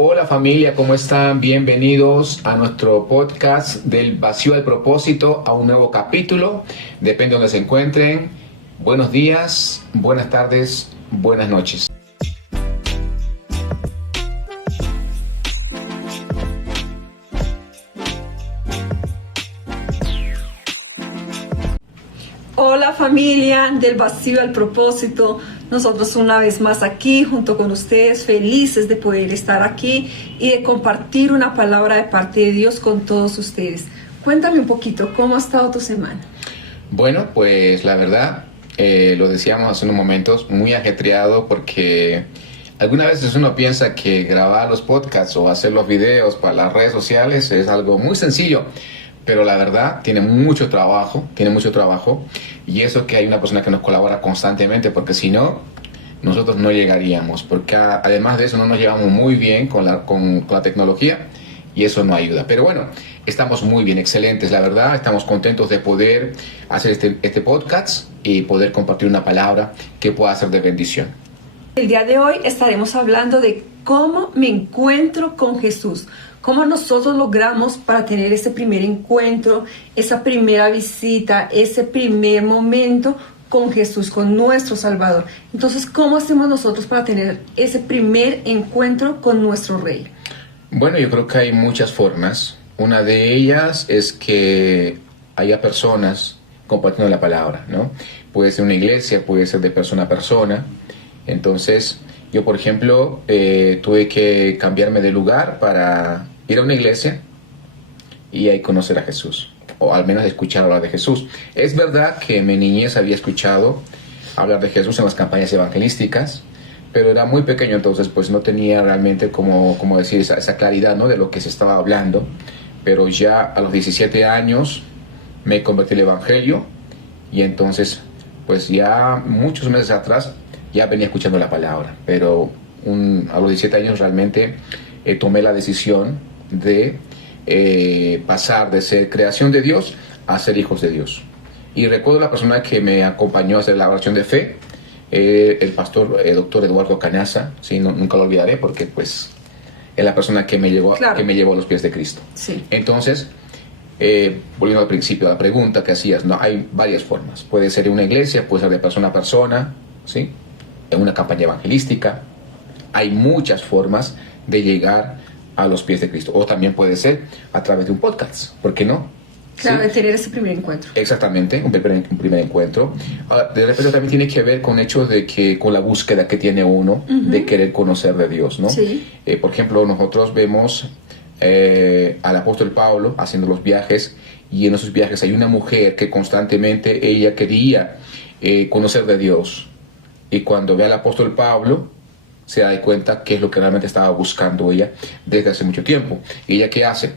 Hola familia, ¿cómo están? Bienvenidos a nuestro podcast del vacío al propósito, a un nuevo capítulo. Depende de donde se encuentren. Buenos días, buenas tardes, buenas noches. Hola familia del vacío al propósito, nosotros una vez más aquí junto con ustedes, felices de poder estar aquí y de compartir una palabra de parte de Dios con todos ustedes. Cuéntame un poquito, ¿cómo ha estado tu semana? Bueno, pues la verdad, lo decíamos hace unos momentos, muy ajetreado porque algunas veces uno piensa que grabar los podcasts o hacer los videos para las redes sociales es algo muy sencillo. Pero la verdad tiene mucho trabajo y eso que hay una persona que nos colabora constantemente, porque si no, nosotros no llegaríamos, porque además de eso no nos llevamos muy bien con la tecnología y eso no ayuda. Pero bueno, estamos muy bien, excelentes, la verdad, estamos contentos de poder hacer este podcast y poder compartir una palabra que pueda ser de bendición. El día de hoy estaremos hablando de cómo me encuentro con Jesús. Cómo nosotros logramos para tener ese primer encuentro, esa primera visita, ese primer momento con Jesús, con nuestro Salvador. Entonces, ¿cómo hacemos nosotros para tener ese primer encuentro con nuestro Rey? Bueno, yo creo que hay muchas formas. Una de ellas es que haya personas compartiendo la palabra, ¿no? Puede ser una iglesia, puede ser de persona a persona. Entonces, yo, por ejemplo, tuve que cambiarme de lugar para ir a una iglesia y ahí conocer a Jesús, o al menos escuchar hablar de Jesús. Es verdad que en mi niñez había escuchado hablar de Jesús en las campañas evangelísticas, pero era muy pequeño, entonces pues no tenía realmente como decir esa claridad, ¿no?, de lo que se estaba hablando. Pero ya a los 17 años me convertí al evangelio y entonces pues ya muchos meses atrás ya venía escuchando la palabra, pero a los 17 años realmente tomé la decisión de pasar de ser creación de Dios a ser hijos de Dios. Y recuerdo la persona que me acompañó a hacer la oración de fe, el pastor doctor Eduardo Cañaza, ¿sí? Nunca lo olvidaré porque pues es la persona que me llevó, claro, que me llevó a los pies de Cristo. Sí. Entonces, volviendo al principio, a la pregunta que hacías, ¿no? Hay varias formas. Puede ser en una iglesia, puede ser de persona a persona, ¿sí?, en una campaña evangelística. Hay muchas formas de llegar a los pies de Cristo. O también puede ser a través de un podcast. ¿Por qué no? Claro, ¿Sí? de tener ese primer encuentro. Exactamente, un primer encuentro. De repente también tiene que ver con el hecho de que con la búsqueda que tiene uno de querer conocer de Dios, ¿no? Sí. Por ejemplo, nosotros vemos al apóstol Pablo haciendo los viajes, y en esos viajes hay una mujer que constantemente ella quería conocer de Dios. Y cuando ve al apóstol Pablo, se da cuenta qué es lo que realmente estaba buscando ella desde hace mucho tiempo. ¿Y ella qué hace?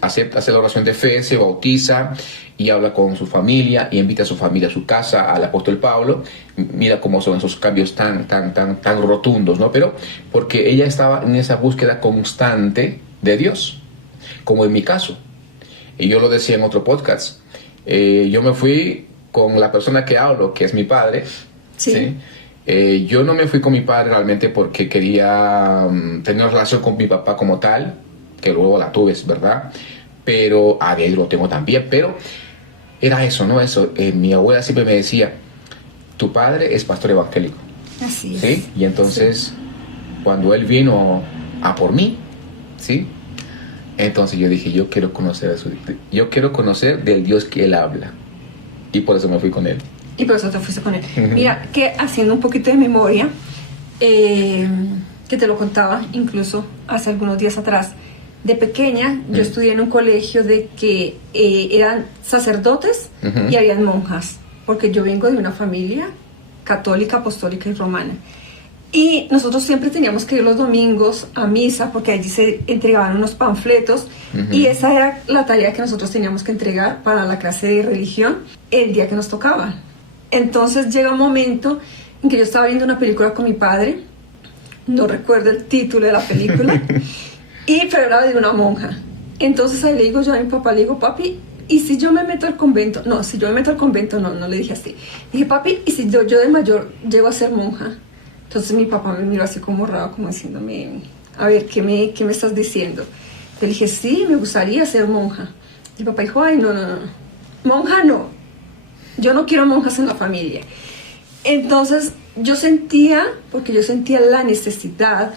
Acepta hacer la oración de fe, se bautiza y habla con su familia y invita a su familia a su casa, al apóstol Pablo. Mira cómo son esos cambios tan rotundos, ¿no? Pero porque ella estaba en esa búsqueda constante de Dios, como en mi caso. Y yo lo decía en otro podcast. Yo me fui con la persona que hablo, que es mi padre. Sí. ¿Sí? Yo no me fui con mi padre realmente porque quería tener una relación con mi papá como tal, que luego la tuve, es verdad, pero a ver, lo tengo también, pero era eso, ¿no? Eso, mi abuela siempre me decía, tu padre es pastor evangélico. Así es. ¿Sí? Y entonces, cuando él vino a por mí, ¿sí?, entonces yo dije, yo quiero conocer del Dios que él habla, y por eso me fui con él. Y por eso te fuiste con él. Mira, que haciendo un poquito de memoria, que te lo contaba incluso hace algunos días atrás, de pequeña yo estudié en un colegio de que eran sacerdotes y habían monjas, porque yo vengo de una familia católica, apostólica y romana. Y nosotros siempre teníamos que ir los domingos a misa, porque allí se entregaban unos panfletos, y esa era la tarea que nosotros teníamos que entregar para la clase de religión el día que nos tocaba. Entonces llega un momento en que yo estaba viendo una película con mi padre, no recuerdo el título de la película, pero era de una monja. Entonces ahí le digo yo a mi papá, le digo, papi, ¿y si yo me meto al convento? No, si yo me meto al convento, no le dije así. Dije, papi, ¿y si yo de mayor llego a ser monja? Entonces mi papá me miró así como raro, como diciéndome, a ver, qué me estás diciendo? Le dije, sí, me gustaría ser monja. Y el papá dijo, ay, no, monja no, yo no quiero monjas en la familia. Entonces yo sentía la necesidad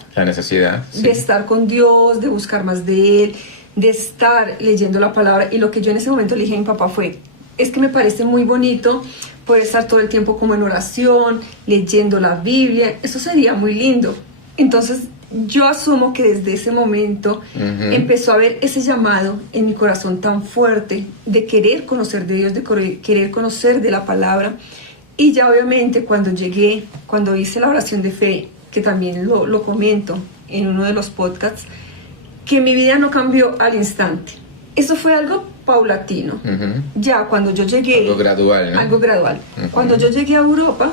sí, de estar con Dios, de buscar más de Él, de estar leyendo la palabra. Y lo que yo en ese momento le dije a mi papá fue, es que me parece muy bonito poder estar todo el tiempo como en oración, leyendo la Biblia, eso sería muy lindo. Entonces yo asumo que desde ese momento empezó a haber ese llamado en mi corazón tan fuerte de querer conocer de Dios, de querer conocer de la palabra. Y ya obviamente cuando hice la oración de fe, que también lo comento en uno de los podcasts, que mi vida no cambió al instante. Eso fue algo paulatino. Ya cuando yo llegué... Algo gradual, ¿no? Algo gradual. Cuando yo llegué a Europa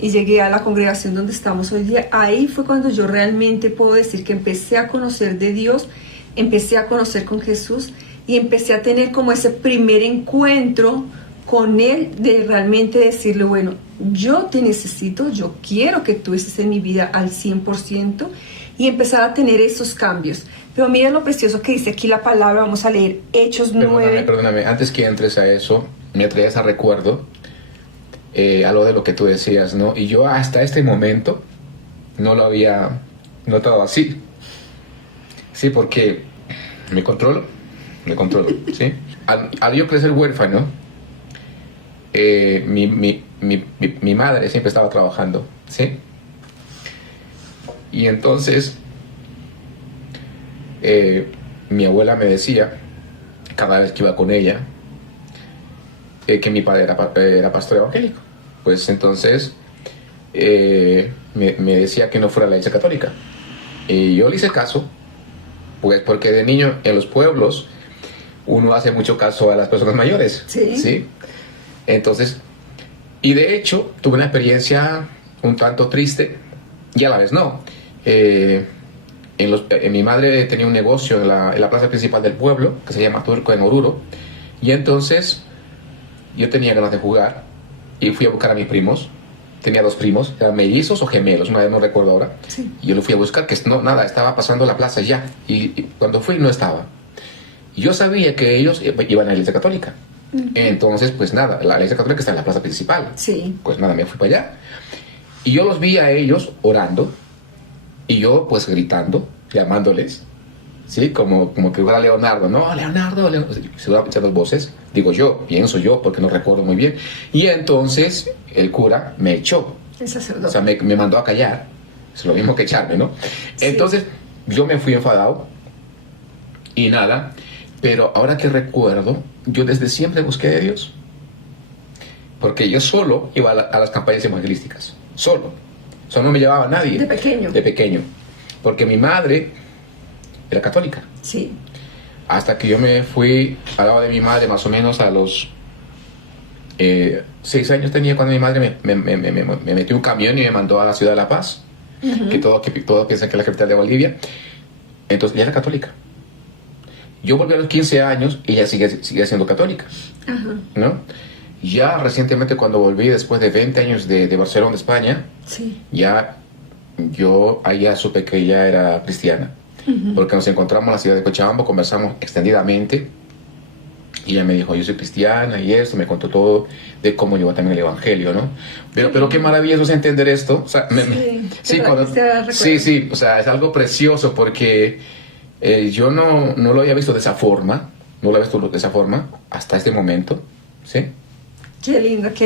y llegué a la congregación donde estamos hoy día, ahí fue cuando yo realmente puedo decir que empecé a conocer de Dios, empecé a conocer con Jesús y empecé a tener como ese primer encuentro con Él, de realmente decirle, bueno, yo te necesito, yo quiero que tú estés en mi vida al 100% y empezar a tener esos cambios. Pero mira lo precioso que dice aquí la palabra, vamos a leer Hechos 9. Perdóname, antes que entres a eso, me traías a recuerdo algo de lo que tú decías, ¿no? Y yo hasta este momento no lo había notado así. Sí, porque me controlo, ¿sí? Al yo crecer huérfano, mi madre siempre estaba trabajando, ¿sí? Y entonces mi abuela me decía, cada vez que iba con ella, que mi padre era pastor evangélico. Pues entonces me decía que no fuera a la iglesia católica. Y yo le hice caso, pues porque de niño en los pueblos uno hace mucho caso a las personas mayores. ¿Sí? Entonces, y de hecho tuve una experiencia un tanto triste y a la vez no. Mi madre tenía un negocio en la plaza principal del pueblo, que se llama Turco en Oruro, y entonces yo tenía ganas de jugar y fui a buscar a mis primos. Tenía 2 primos, eran mellizos o gemelos, una vez no recuerdo ahora. Sí. Y yo lo fui a buscar, que no, nada, estaba pasando la plaza ya, y cuando fui no estaba. Y yo sabía que ellos iban a la iglesia católica. Entonces, pues nada, la iglesia católica está en la plaza principal. Sí. Pues nada, me fui para allá. Y yo los vi a ellos orando, y yo pues gritando, llamándoles, ¿sí? Como que fuera Leonardo, ¿no? Leonardo. Se iban echando voces, pienso yo, porque no recuerdo muy bien. Y entonces el cura me echó. El sacerdote. O sea, me mandó a callar. Es lo mismo que echarme, ¿no? Sí. Entonces yo me fui enfadado y nada. Pero ahora que recuerdo, yo desde siempre busqué de Dios. Porque yo solo iba a las campañas evangelísticas. Solo. O sea, no me llevaba a nadie. De pequeño. De pequeño. Porque mi madre era católica. Sí. Hasta que yo me fui al lado de mi madre, más o menos a los 6 años tenía cuando mi madre me metió un camión y me mandó a la ciudad de La Paz. Que todos piensan que es la capital de Bolivia. Entonces ella era católica. Yo volví a los 15 años y ella sigue siendo católica. ¿No? Ya recientemente cuando volví, después de 20 años de Barcelona, de España, sí. ya supe que ella era cristiana. Porque nos encontramos en la ciudad de Cochabamba, conversamos extendidamente y ella me dijo, yo soy cristiana y esto, me contó todo de cómo llegó también el evangelio, ¿no? Pero qué maravilloso es entender esto. O sea, sí, o sea, es algo precioso porque yo no lo había visto de esa forma, hasta este momento, ¿sí? Qué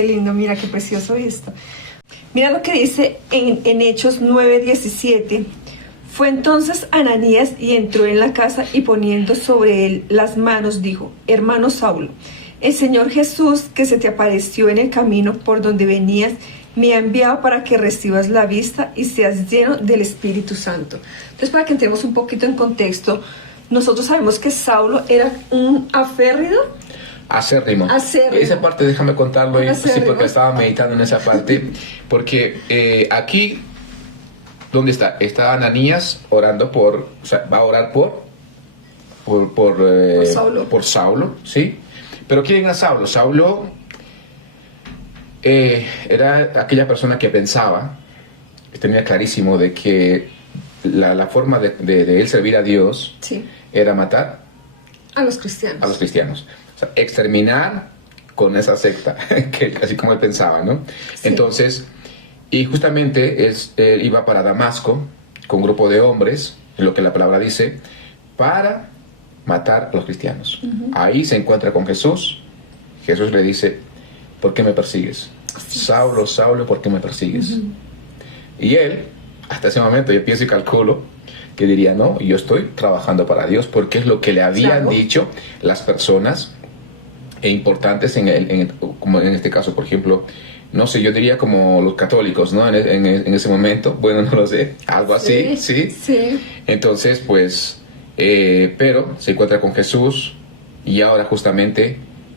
lindo, mira qué precioso esto. Mira lo que dice en Hechos 9:17. Fue entonces Ananías y entró en la casa y poniendo sobre él las manos dijo, hermano Saulo, el Señor Jesús que se te apareció en el camino por donde venías, me ha enviado para que recibas la vista y seas lleno del Espíritu Santo. Entonces, para que entremos un poquito en contexto, nosotros sabemos que Saulo era un acérrimo. Esa parte déjame contarlo, sí, porque estaba meditando en esa parte, porque aquí, ¿dónde está? Está Ananías orando va a orar por Saulo, ¿sí? Pero ¿quién era Saulo? Saulo era aquella persona que pensaba, tenía clarísimo de que la forma de él servir a Dios Sí. era matar A los cristianos. a los cristianos. O sea, exterminar con esa secta, que así como él pensaba, ¿no? Sí. Entonces, y justamente él iba para Damasco con un grupo de hombres, es lo que la palabra dice, para matar a los cristianos. Ahí se encuentra con Jesús. Jesús le dice, ¿por qué me persigues? Saulo, Saulo, ¿por qué me persigues? Y él, hasta ese momento, yo pienso y calculo que diría, no, yo estoy trabajando para Dios, porque es lo que le habían Claro. dicho las personas importantes, como en este caso, por ejemplo, no sé, yo diría como los católicos, ¿no? En ese momento, bueno, no lo sé, algo así, ¿sí? Sí. Entonces, pues, pero se encuentra con Jesús y ahora justamente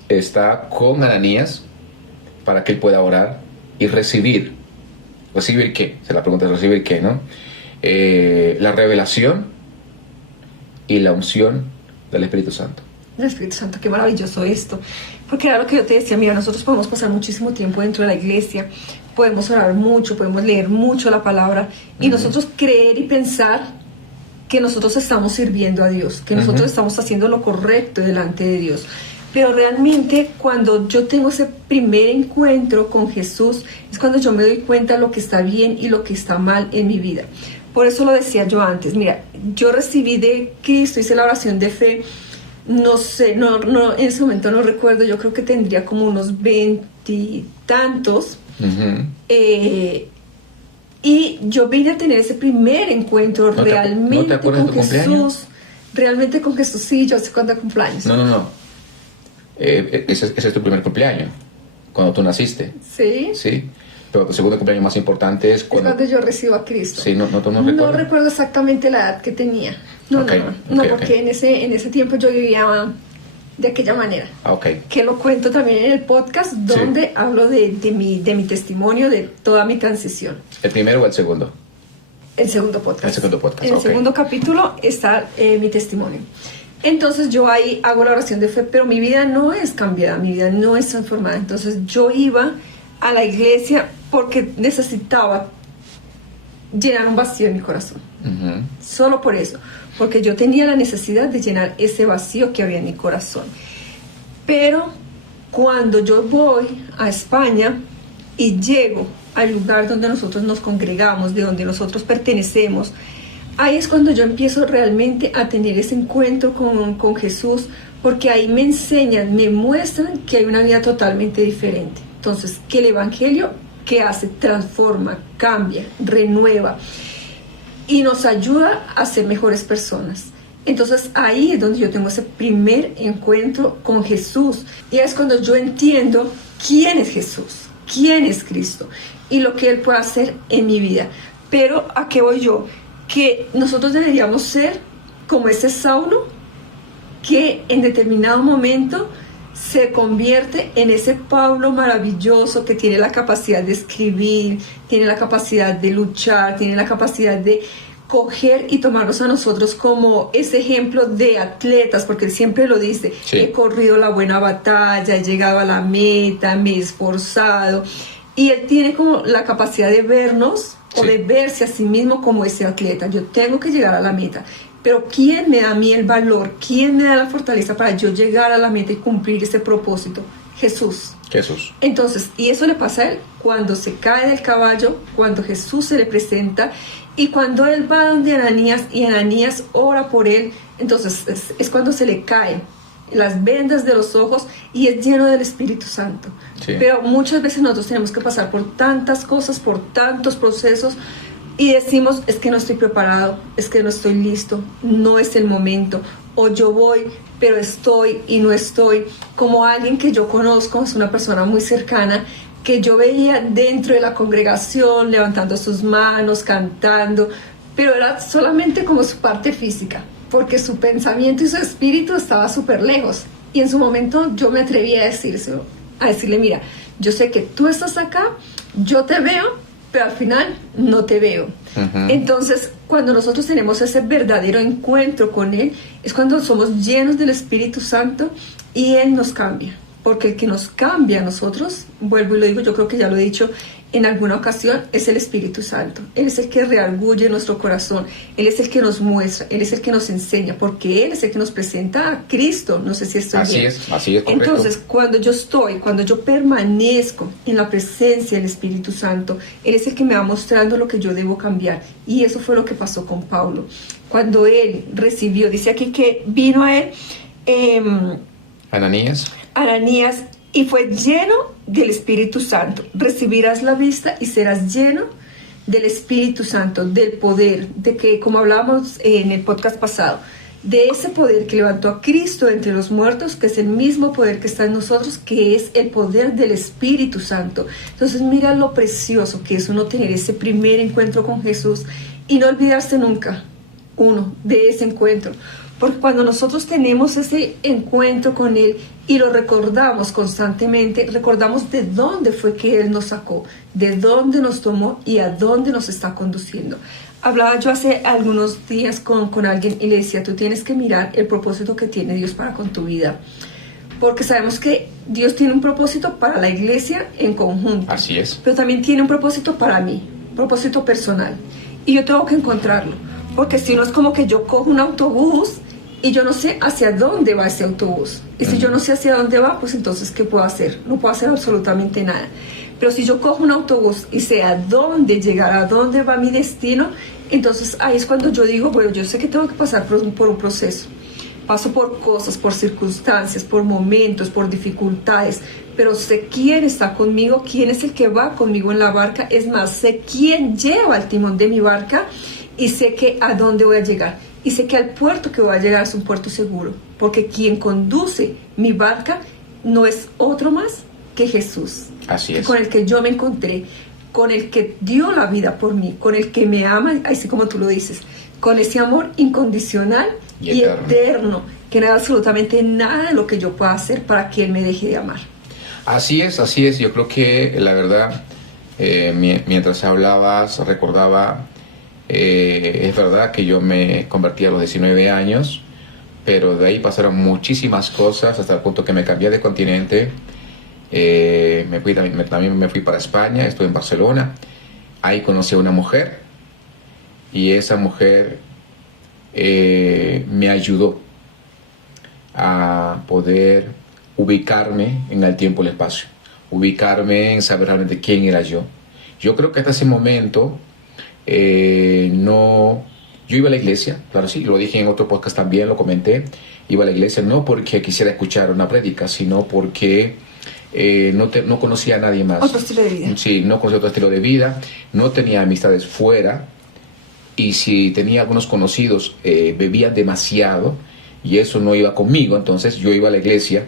está con Ananías para que él pueda orar y recibir. ¿Recibir qué? Se la pregunta es ¿recibir qué, no? La revelación y la unción del Espíritu Santo. El Espíritu Santo, qué maravilloso esto. Porque era lo que yo te decía, mira, nosotros podemos pasar muchísimo tiempo dentro de la iglesia, podemos orar mucho, podemos leer mucho la palabra y nosotros creer y pensar que nosotros estamos sirviendo a Dios, que nosotros estamos haciendo lo correcto delante de Dios. Pero realmente cuando yo tengo ese primer encuentro con Jesús es cuando yo me doy cuenta de lo que está bien y lo que está mal en mi vida. Por eso lo decía yo antes, mira, yo recibí de Cristo, hice la oración de fe, no sé, no, en ese momento no recuerdo, yo creo que tendría como unos 20 y tantos. Y yo vine a tener ese primer encuentro ¿No realmente te acuerdas con de tu cumpleaños? Jesús. Realmente con Jesús, sí, yo sé cuándo cumpleaños. No. Ese es tu primer cumpleaños, cuando tú naciste, Sí. ¿sí? Pero tu segundo cumpleaños más importante es Es cuando yo recibo a Cristo. Sí, no No recuerdas. recuerdo exactamente la edad que tenía. No, Ok, no, ok, porque ok. en ese tiempo yo vivía de aquella manera. Ah, ok. Que lo cuento también en el podcast donde hablo de mi testimonio, de toda mi transición. ¿El primero o el segundo? El segundo podcast. El segundo podcast, En el ok. segundo capítulo está mi testimonio. Entonces yo ahí hago la oración de fe, pero mi vida no es cambiada, mi vida no es transformada. Entonces yo iba a la iglesia porque necesitaba llenar un vacío en mi corazón. Solo por eso, porque yo tenía la necesidad de llenar ese vacío que había en mi corazón. Pero cuando yo voy a España y llego al lugar donde nosotros nos congregamos, de donde nosotros pertenecemos, ahí es cuando yo empiezo realmente a tener ese encuentro con Jesús, porque ahí me enseñan, me muestran que hay una vida totalmente diferente. Entonces, que el Evangelio, ¿qué hace? Transforma, cambia, renueva y nos ayuda a ser mejores personas. Entonces ahí es donde yo tengo ese primer encuentro con Jesús y es cuando yo entiendo quién es Jesús, quién es Cristo y lo que Él puede hacer en mi vida. Pero ¿a qué voy yo? Que nosotros deberíamos ser como ese Saulo que en determinado momento se convierte en ese Pablo maravilloso que tiene la capacidad de escribir, tiene la capacidad de luchar, tiene la capacidad de coger y tomarnos a nosotros como ese ejemplo de atletas, porque él siempre lo dice, Sí. he corrido la buena batalla, he llegado a la meta, me he esforzado, y él tiene como la capacidad de vernos o Sí. de verse a sí mismo como ese atleta. Yo tengo que llegar a la meta. Pero ¿quién me da a mí el valor? ¿Quién me da la fortaleza para yo llegar a la meta y cumplir ese propósito? Jesús. Jesús. Entonces, y eso le pasa a él cuando se cae del caballo, cuando Jesús se le presenta y cuando él va donde Ananías y Ananías ora por él. Entonces es cuando se le caen las vendas de los ojos y es lleno del Espíritu Santo. Sí. Pero muchas veces nosotros tenemos que pasar por tantas cosas, por tantos procesos y decimos, es que no estoy preparado, es que no estoy listo, no es el momento, o yo voy, pero estoy y no estoy. Como alguien que yo conozco, es una persona muy cercana, que yo veía dentro de la congregación, levantando sus manos, cantando, pero era solamente como su parte física, porque su pensamiento y su espíritu estaba súper lejos. Y en su momento yo me atreví a decirle, mira, yo sé que tú estás acá, yo te veo, pero al final no te veo. Entonces, cuando nosotros tenemos ese verdadero encuentro con Él, es cuando somos llenos del Espíritu Santo y Él nos cambia. Porque el que nos cambia a nosotros, vuelvo y lo digo, yo creo que ya lo he dicho en alguna ocasión es el Espíritu Santo. Él es el que reargulle nuestro corazón. Él es el que nos muestra. Él es el que nos enseña. Porque Él es el que nos presenta a Cristo. No sé si estoy bien. Así es, correcto. Entonces, cuando yo permanezco en la presencia del Espíritu Santo, Él es el que me va mostrando lo que yo debo cambiar. Y eso fue lo que pasó con Pablo. Cuando él recibió, dice aquí que vino a él Ananías, y fue lleno del Espíritu Santo. Recibirás la vista y serás lleno del Espíritu Santo, del poder, de que, como hablábamos en el podcast pasado, de ese poder que levantó a Cristo entre los muertos, que es el mismo poder que está en nosotros, que es el poder del Espíritu Santo. Entonces mira lo precioso que es uno tener ese primer encuentro con Jesús y no olvidarse nunca, de ese encuentro. Porque cuando nosotros tenemos ese encuentro con Él y lo recordamos constantemente, recordamos de dónde fue que Él nos sacó, de dónde nos tomó y a dónde nos está conduciendo. Hablaba yo hace algunos días con alguien y le decía, tú tienes que mirar el propósito que tiene Dios para con tu vida. Porque sabemos que Dios tiene un propósito para la iglesia en conjunto. Así es. Pero también tiene un propósito para mí, un propósito personal. Y yo tengo que encontrarlo. Porque si no es como que yo cojo un autobús y yo no sé hacia dónde va ese autobús. Y si yo no sé hacia dónde va, pues entonces, ¿qué puedo hacer? No puedo hacer absolutamente nada. Pero si yo cojo un autobús y sé a dónde llegar, a dónde va mi destino, entonces ahí es cuando yo digo, bueno, yo sé que tengo que pasar por un proceso. Paso por cosas, por circunstancias, por momentos, por dificultades, pero sé quién está conmigo, quién es el que va conmigo en la barca. Es más, sé quién lleva el timón de mi barca y sé que a dónde voy a llegar. Y sé que al puerto que voy a llegar es un puerto seguro, porque quien conduce mi barca no es otro más que Jesús. Así es. Con el que yo me encontré, con el que dio la vida por mí, con el que me ama, así como tú lo dices, con ese amor incondicional y eterno, que no hay absolutamente nada de lo que yo pueda hacer para que Él me deje de amar. Así es. Yo creo que la verdad, mientras hablabas, recordaba, es verdad que yo me convertí a los 19 años, pero de ahí pasaron muchísimas cosas hasta el punto que me cambié de continente. También me fui para España, estuve en Barcelona. Ahí conocí a una mujer y esa mujer me ayudó a poder ubicarme en el tiempo y el espacio, ubicarme en saber realmente quién era yo. Yo creo que hasta ese momento yo iba a la iglesia, claro, sí, lo dije en otro podcast también, lo comenté. Iba a la iglesia no porque quisiera escuchar una prédica, sino porque no conocía a nadie más. Otro estilo de vida. Sí, no conocía otro estilo de vida, no tenía amistades fuera, y si tenía algunos conocidos, bebían demasiado, y eso no iba conmigo. Entonces yo iba a la iglesia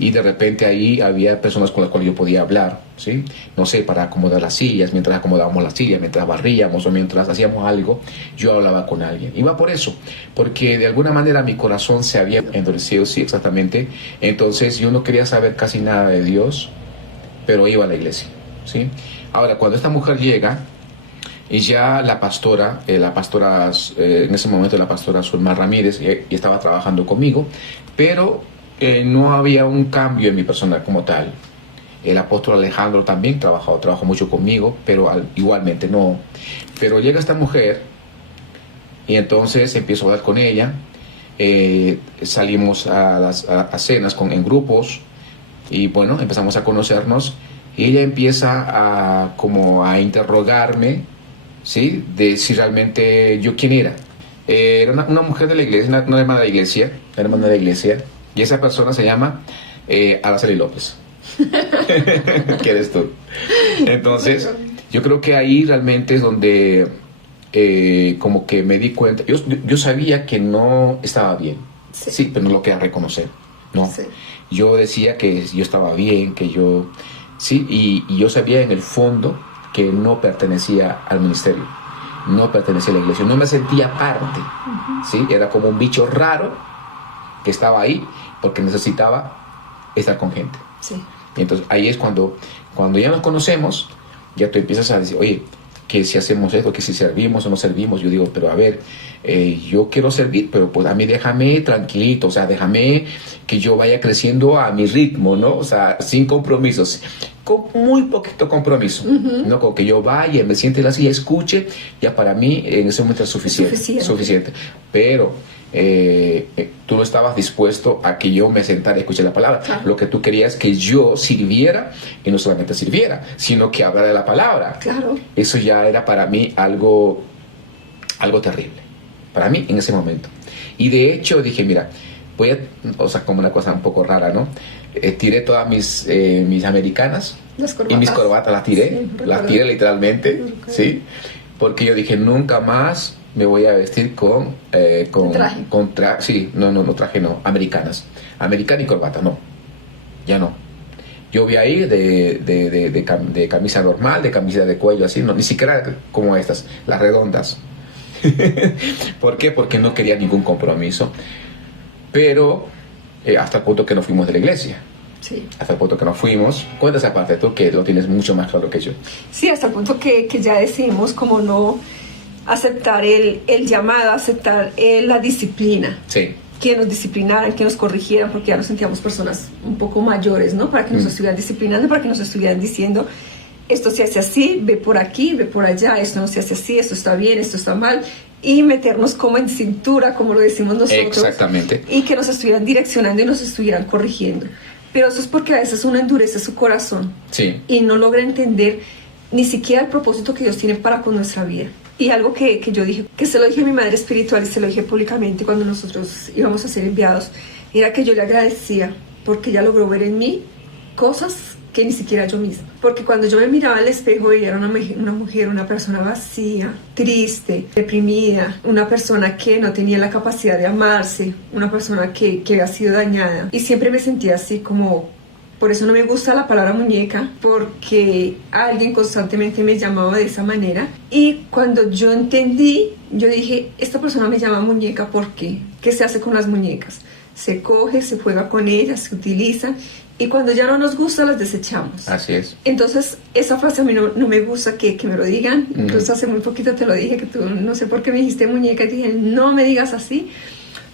y de repente ahí había personas con las cuales yo podía hablar, ¿sí? No sé, para acomodar las sillas, mientras acomodábamos las sillas, mientras barríamos o mientras hacíamos algo, yo hablaba con alguien. Iba por eso, porque de alguna manera mi corazón se había endurecido, sí, exactamente. Entonces yo no quería saber casi nada de Dios, pero iba a la iglesia, ¿sí? Ahora, cuando esta mujer llega, y ya la pastora, en ese momento la pastora Zulma Ramírez, y estaba trabajando conmigo, pero no había un cambio en mi persona como tal. El apóstol Alejandro también trabajó mucho conmigo, pero igualmente no. Pero llega esta mujer y entonces empiezo a hablar con ella. Salimos a cenas en grupos y bueno, empezamos a conocernos, y ella empieza a interrogarme, ¿sí? De si realmente yo quién era. Era una mujer de la iglesia, una hermana de la iglesia, y esa persona se llama Araceli López. ¿Qué eres tú? Entonces, yo creo que ahí realmente es donde como que me di cuenta. Yo sabía que no estaba bien, sí, pero no lo quería reconocer, ¿no? Sí. Yo decía que yo estaba bien, que yo... Sí, y yo sabía en el fondo que no pertenecía al ministerio, no pertenecía a la iglesia, no me sentía parte, ¿sí? Era como un bicho raro que estaba ahí porque necesitaba estar con gente. Sí. Y entonces ahí es cuando ya nos conocemos, ya tú empiezas a decir, oye, que si hacemos esto, que si servimos o no servimos. Yo digo, pero a ver, yo quiero servir, pero pues a mí déjame tranquilito, o sea, déjame que yo vaya creciendo a mi ritmo, ¿no? O sea, sin compromisos, con muy poquito compromiso, ¿no? Con que yo vaya, me siente en la silla, escuche, ya para mí en ese momento es suficiente. Pero tú no estabas dispuesto a que yo me sentara y escuche la palabra. Claro. Lo que tú querías que yo sirviera, y no solamente sirviera, sino que hablara de la palabra. Claro. Eso ya era para mí algo terrible, para mí en ese momento. Y de hecho dije, mira, o sea, como una cosa un poco rara, ¿no? Tiré todas mis americanas y mis corbatas, las tiré literalmente, ¿sí? Porque yo dije, nunca más me voy a vestir con traje. Sí, no traje, no, americana y corbata, no, ya no. Yo voy a ir de camisa normal, de camisa de cuello, así, no, ni siquiera como estas, las redondas. ¿Por qué? Porque no quería ningún compromiso. Pero hasta el punto que nos fuimos de la iglesia. Sí. Hasta el punto que nos fuimos. Cuéntame esa parte tú, que lo tienes mucho más claro que yo. Sí, hasta el punto que ya decidimos como no aceptar el llamado, aceptar la disciplina. Sí. Que nos disciplinaran, que nos corrigieran, porque ya nos sentíamos personas un poco mayores, ¿no? Para que nos estuvieran disciplinando, para que nos estuvieran diciendo, esto se hace así, ve por aquí, ve por allá, esto no se hace así, esto está bien, esto está mal, y meternos como en cintura, como lo decimos nosotros. Exactamente. Y que nos estuvieran direccionando y nos estuvieran corrigiendo. Pero eso es porque a veces uno endurece su corazón. Sí. Y no logra entender ni siquiera el propósito que Dios tiene para con nuestra vida. Y algo que yo dije, que se lo dije a mi madre espiritual y se lo dije públicamente cuando nosotros íbamos a ser enviados, era que yo le agradecía porque ella logró ver en mí cosas que ni siquiera yo misma. Porque cuando yo me miraba al espejo y era una mujer, una persona vacía, triste, deprimida, una persona que no tenía la capacidad de amarse, una persona que había sido dañada. Y siempre me sentía así como... Por eso no me gusta la palabra muñeca, porque alguien constantemente me llamaba de esa manera. Y cuando yo entendí, yo dije, esta persona me llama muñeca, ¿por qué? ¿Qué se hace con las muñecas? Se coge, se juega con ellas, se utilizan, y cuando ya no nos gusta, las desechamos. Así es. Entonces, esa frase a mí no me gusta que me lo digan. Incluso hace muy poquito te lo dije, que tú no sé por qué me dijiste muñeca, y te dije, no me digas así,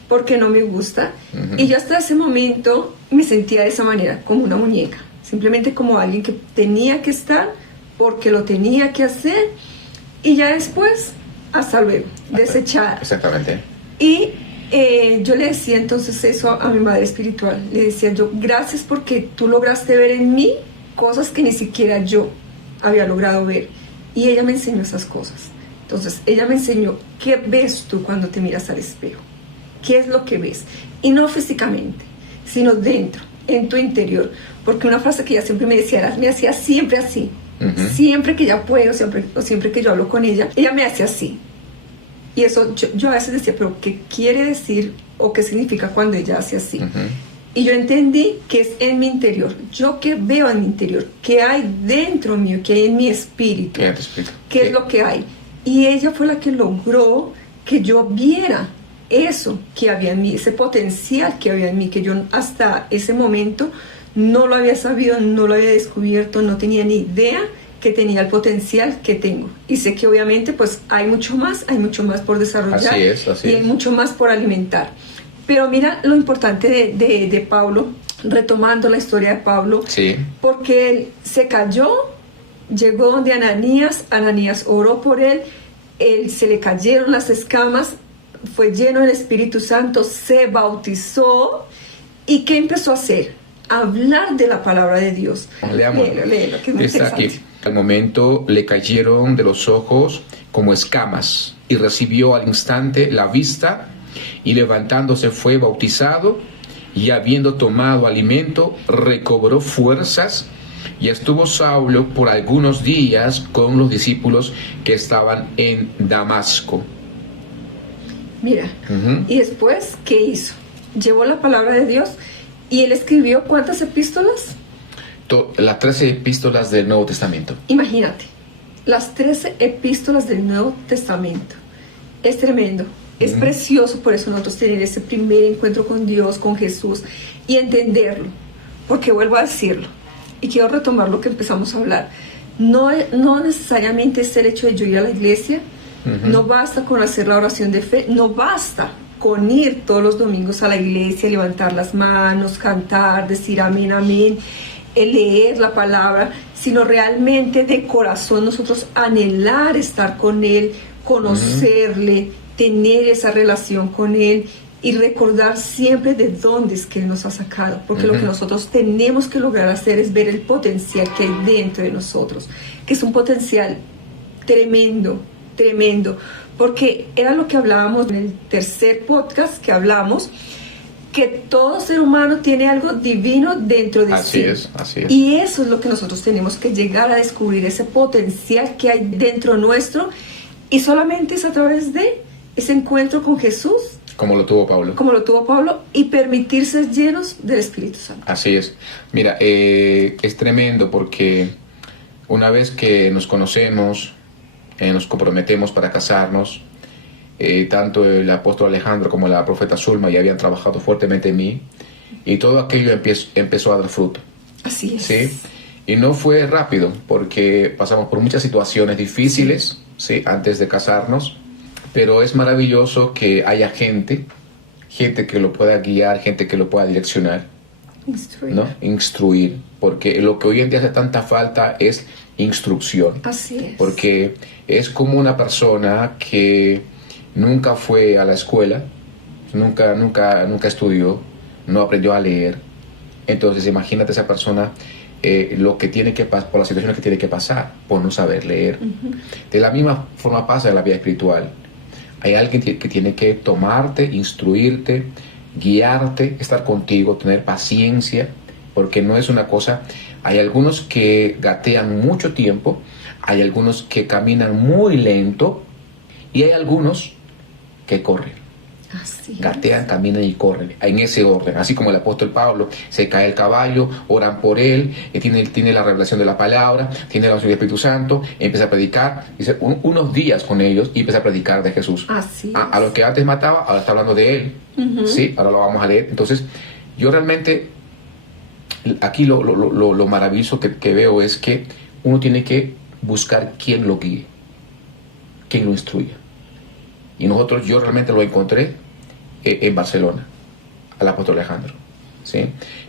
porque no me gusta. Y yo hasta ese momento me sentía de esa manera, como una muñeca, simplemente como alguien que tenía que estar porque lo tenía que hacer, y ya después, hasta luego, desechada. Exactamente. Y yo le decía entonces eso a mi madre espiritual, le decía yo, gracias porque tú lograste ver en mí cosas que ni siquiera yo había logrado ver, y ella me enseñó esas cosas. Entonces ella me enseñó, ¿qué ves tú cuando te miras al espejo? ¿Qué es lo que ves? Y no físicamente, sino dentro, en tu interior. Porque una frase que ella siempre me decía, me hacía siempre así. Siempre que ella puede, o siempre que yo hablo con ella me hace así. Y eso yo a veces decía, pero ¿qué quiere decir o qué significa cuando ella hace así? Y yo entendí que es en mi interior. Yo que veo en mi interior, qué hay dentro mío, qué hay en mi espíritu, qué es lo que hay. Y ella fue la que logró que yo viera eso que había en mí, ese potencial que había en mí, que yo hasta ese momento no lo había sabido, no lo había descubierto, no tenía ni idea que tenía el potencial que tengo. Y sé que obviamente pues hay mucho más por desarrollar. Así y hay mucho más por alimentar. Pero mira lo importante de Pablo, retomando la historia de Pablo, porque él se cayó, llegó donde Ananías oró por él se le cayeron las escamas, fue lleno del Espíritu Santo, se bautizó. ¿Y qué empezó a hacer? Hablar de la palabra de Dios. Léelo, que es muy interesante. Aquí. Al momento le cayeron de los ojos como escamas, y recibió al instante la vista, y levantándose fue bautizado, y habiendo tomado alimento, recobró fuerzas, y estuvo Saulo por algunos días con los discípulos que estaban en Damasco. Mira, y después, ¿qué hizo? Llevó la palabra de Dios y él escribió ¿cuántas epístolas? Las 13 epístolas del Nuevo Testamento. Imagínate, las 13 epístolas del Nuevo Testamento. Es tremendo, es precioso por eso nosotros tener ese primer encuentro con Dios, con Jesús, y entenderlo. Porque vuelvo a decirlo, y quiero retomar lo que empezamos a hablar. no necesariamente es el hecho de yo ir a la iglesia, no basta con hacer la oración de fe, no basta con ir todos los domingos a la iglesia, levantar las manos, cantar, decir amén, amén, leer la palabra, sino realmente de corazón nosotros anhelar estar con Él, conocerle, tener esa relación con Él y recordar siempre de dónde es que Él nos ha sacado, porque lo que nosotros tenemos que lograr hacer es ver el potencial que hay dentro de nosotros, que es un potencial tremendo, tremendo, porque era lo que hablábamos en el tercer podcast que hablamos, que todo ser humano tiene algo divino dentro de sí. Así es. Y eso es lo que nosotros tenemos que llegar a descubrir, ese potencial que hay dentro nuestro, y solamente es a través de ese encuentro con Jesús, como lo tuvo Pablo, y permitirse llenos del Espíritu Santo. Así es. Mira, es tremendo porque una vez que nos conocemos, nos comprometemos para casarnos, tanto el apóstol Alejandro como la profeta Zulma ya habían trabajado fuertemente en mí, y todo aquello empezó a dar fruto. Así es. ¿Sí? Y no fue rápido porque pasamos por muchas situaciones difíciles, ¿sí? Antes de casarnos, pero es maravilloso que haya gente que lo pueda guiar, gente que lo pueda direccionar, instruir, porque lo que hoy en día hace tanta falta es instrucción. Así es. Porque es como una persona que nunca fue a la escuela, nunca estudió, no aprendió a leer. Entonces imagínate esa persona lo que tiene que pasar, por las situaciones que tiene que pasar, por no saber leer. De la misma forma pasa en la vida espiritual. Hay alguien que tiene que tomarte, instruirte, guiarte, estar contigo, tener paciencia, porque no es una cosa. Hay algunos que gatean mucho tiempo, hay algunos que caminan muy lento y hay algunos que corren. Gatean, caminan y corren, en ese orden, así como el apóstol Pablo, se cae el caballo, oran por él, tiene la revelación de la palabra, tiene la unción del Espíritu Santo, empieza a predicar, dice unos días con ellos y empieza a predicar de Jesús. A lo que antes mataba, ahora está hablando de él, ¿sí? Ahora lo vamos a leer. Entonces, yo realmente, aquí lo maravilloso que veo es que uno tiene que buscar quién lo guíe, quién lo instruya. Y yo realmente lo encontré en Barcelona, al apóstol Alejandro, ¿sí?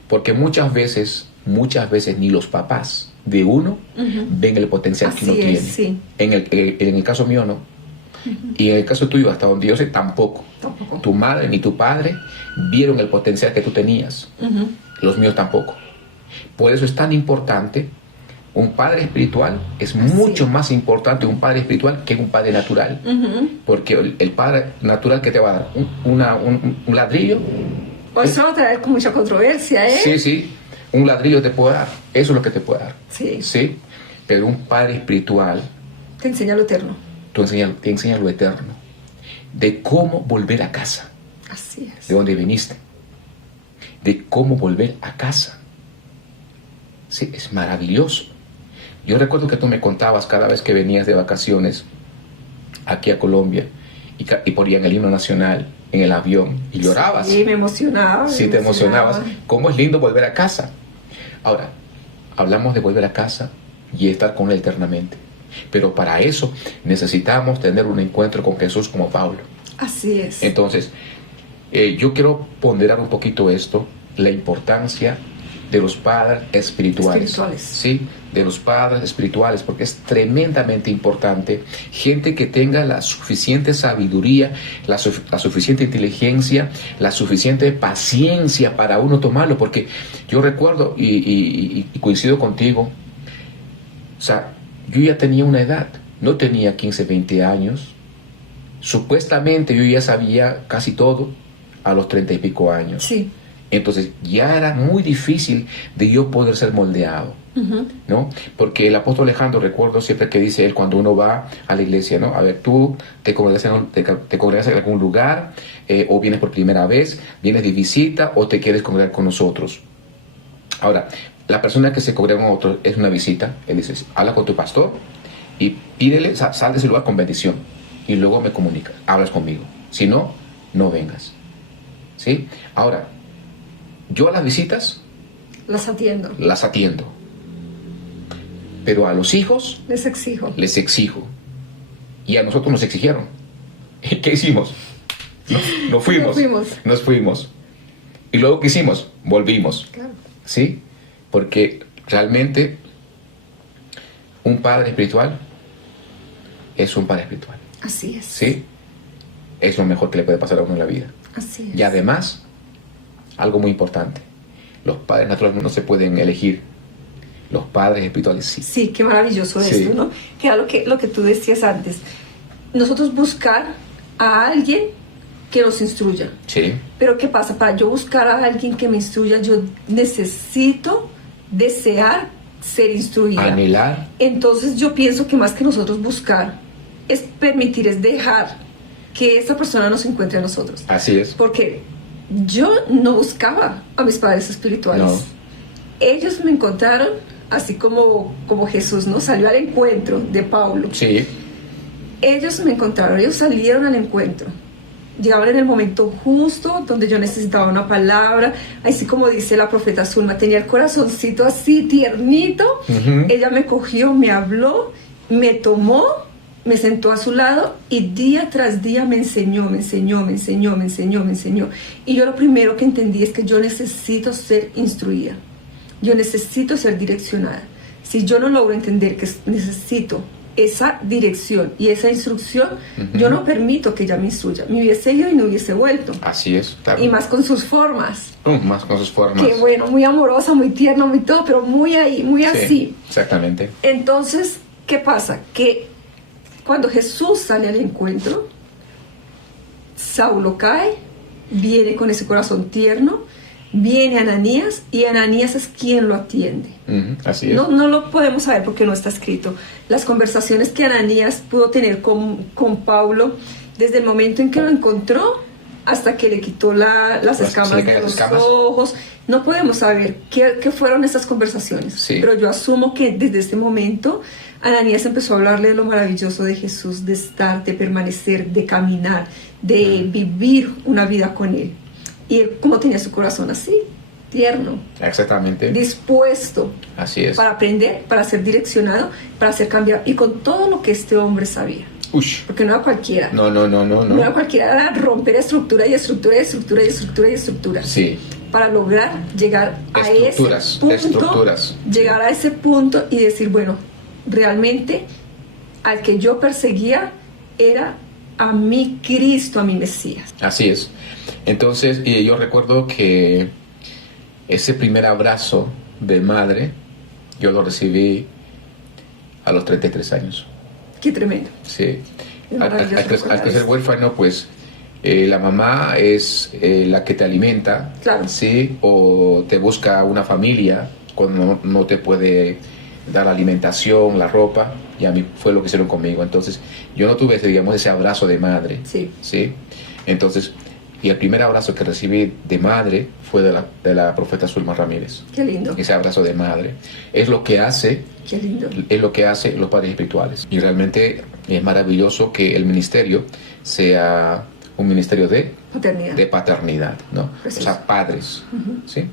Porque muchas veces ni los papás de uno ven el potencial que uno tiene. Sí. En el caso mío no. Y en el caso tuyo, hasta donde yo sé, tampoco. Tu madre ni tu padre vieron el potencial que tú tenías. Los míos tampoco. Por eso es tan importante. Un padre espiritual es mucho más importante un padre espiritual que un padre natural. Porque el padre natural, que te va a dar un ladrillo. Eso va a traer con mucha controversia, ¿eh? Sí, un ladrillo te puede dar. Eso es lo que te puede dar. Sí. Pero un padre espiritual te enseña lo eterno. Te enseña lo eterno. De cómo volver a casa. Así es. De dónde viniste. De cómo volver a casa. Sí, es maravilloso. Yo recuerdo que tú me contabas cada vez que venías de vacaciones aquí a Colombia y ponían el himno nacional en el avión y llorabas. Sí, me emocionaba. Sí, te emocionabas. ¿Cómo es lindo volver a casa? Ahora, hablamos de volver a casa y estar con Él eternamente. Pero para eso necesitamos tener un encuentro con Jesús como Pablo. Así es. Entonces, yo quiero ponderar un poquito esto, la importancia de los padres espirituales. Sí, de los padres espirituales, porque es tremendamente importante. Gente que tenga la suficiente sabiduría, la suficiente inteligencia, la suficiente paciencia para uno tomarlo, porque yo recuerdo y coincido contigo, o sea, yo ya tenía una edad, no tenía 15, 20 años, supuestamente yo ya sabía casi todo a los 30 y pico años. Sí. Entonces ya era muy difícil de yo poder ser moldeado, ¿no? Porque el apóstol Alejandro, recuerdo siempre que dice él cuando uno va a la iglesia, ¿no? A ver, tú te congregas en algún lugar, o vienes por primera vez, vienes de visita o te quieres congregar con nosotros. Ahora, la persona que se congrega con otros es una visita. Él dice, habla con tu pastor y pídele, sal de ese lugar con bendición y luego me comunicas, hablas conmigo. Si no, no vengas. ¿Sí? Ahora, yo a las visitas las atiendo. pero a los hijos Les exijo. les exijo. Y a nosotros nos exigieron. ¿Qué hicimos? Nos fuimos. Nos fuimos. Y luego, ¿qué hicimos? Volvimos. Claro. ¿Sí? Porque realmente un padre espiritual es un padre espiritual. Así es. ¿Sí? Es lo mejor que le puede pasar a uno en la vida. Así es. Y además, algo muy importante, los padres naturales no se pueden elegir, los padres espirituales sí. Sí, qué maravilloso Sí. esto, ¿no? Que era lo que tú decías antes. Nosotros buscar a alguien que nos instruya. Sí, Pero ¿qué pasa? Para yo buscar a alguien que me instruya, yo necesito desear ser instruida. anhelar, Entonces yo pienso que más que nosotros buscar, es permitir, es dejar que esa persona nos encuentre a nosotros. así es. Porque yo no buscaba a mis padres espirituales. No. Ellos me encontraron, así como Jesús, ¿no? Salió al encuentro de Pablo. Sí, Ellos me encontraron, ellos salieron al encuentro. Llegaban en el momento justo donde yo necesitaba una palabra, así como dice la profeta Zulma, tenía el corazoncito así tiernito. Ujú. Ella me cogió, me habló, me tomó, me sentó a su lado y día tras día me enseñó. Y yo lo primero que entendí es que yo necesito ser instruida, yo necesito ser direccionada. Si yo no logro entender que necesito esa dirección y esa instrucción, yo no permito que ella me instruya. Me hubiese ido y no hubiese vuelto. así es. Claro. Y más con sus formas. Más con sus formas. Que bueno, muy amorosa, muy tierna, muy todo, pero muy ahí, muy Sí, así. exactamente. Entonces, ¿qué pasa? Que cuando Jesús sale al encuentro, Saulo cae, viene con ese corazón tierno, viene Ananías y Ananías es quien lo atiende. Ujú, así es. No lo podemos saber porque no está escrito. Las conversaciones que Ananías pudo tener con Pablo desde el momento en que lo encontró hasta que le quitó las escamas de los ojos, no podemos saber qué fueron esas conversaciones. Sí. Pero yo asumo que desde este momento Ananías empezó a hablarle de lo maravilloso de Jesús, de estar, de permanecer, de caminar, de vivir una vida con Él. Y él, como tenía su corazón así, tierno, Exactamente. dispuesto Así es. para aprender, para ser direccionado, para ser cambiado, y con todo lo que este hombre sabía. Ush. Porque no era cualquiera. No. No era cualquiera, era romper estructura y estructura y estructura y estructura y estructura. Sí. Para lograr llegar a Estructuras, ese punto, estructuras. llegar a ese punto y decir, bueno, realmente al que yo perseguía era a mi Cristo, a mi Mesías. Así es. Entonces, y yo recuerdo que ese primer abrazo de madre, yo lo recibí a los 33 años. Qué tremendo. Sí. Es Al maravilloso al ser eso. huérfano, pues la mamá es la que te alimenta, Claro. ¿sí? O te busca una familia cuando no te puede dar la alimentación, la ropa, y a mí fue lo que hicieron conmigo. Entonces, yo no tuve, digamos, ese abrazo de madre, Sí. ¿sí? Entonces, y el primer abrazo que recibí de madre fue de la profeta Zulma Ramírez. Qué lindo. Ese abrazo de madre es lo que hace Qué lindo. es lo que hacen los padres espirituales. Y realmente es maravilloso que el ministerio sea un ministerio de Paternidad. paternidad, ¿no? Precioso. O sea, padres, ¿sí?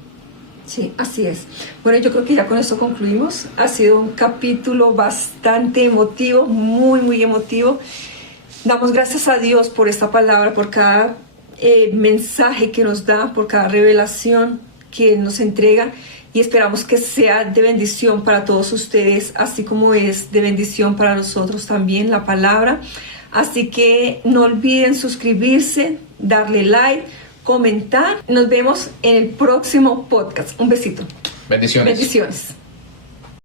Sí, así es. Bueno, yo creo que ya con esto concluimos. Ha sido un capítulo bastante emotivo, muy emotivo. Damos gracias a Dios por esta palabra, por cada mensaje que nos da, por cada revelación que nos entrega, y esperamos que sea de bendición para todos ustedes, así como es de bendición para nosotros también la palabra. Así que no olviden suscribirse, darle like, comentar. Nos vemos en el próximo podcast. Un besito. Bendiciones. Bendiciones.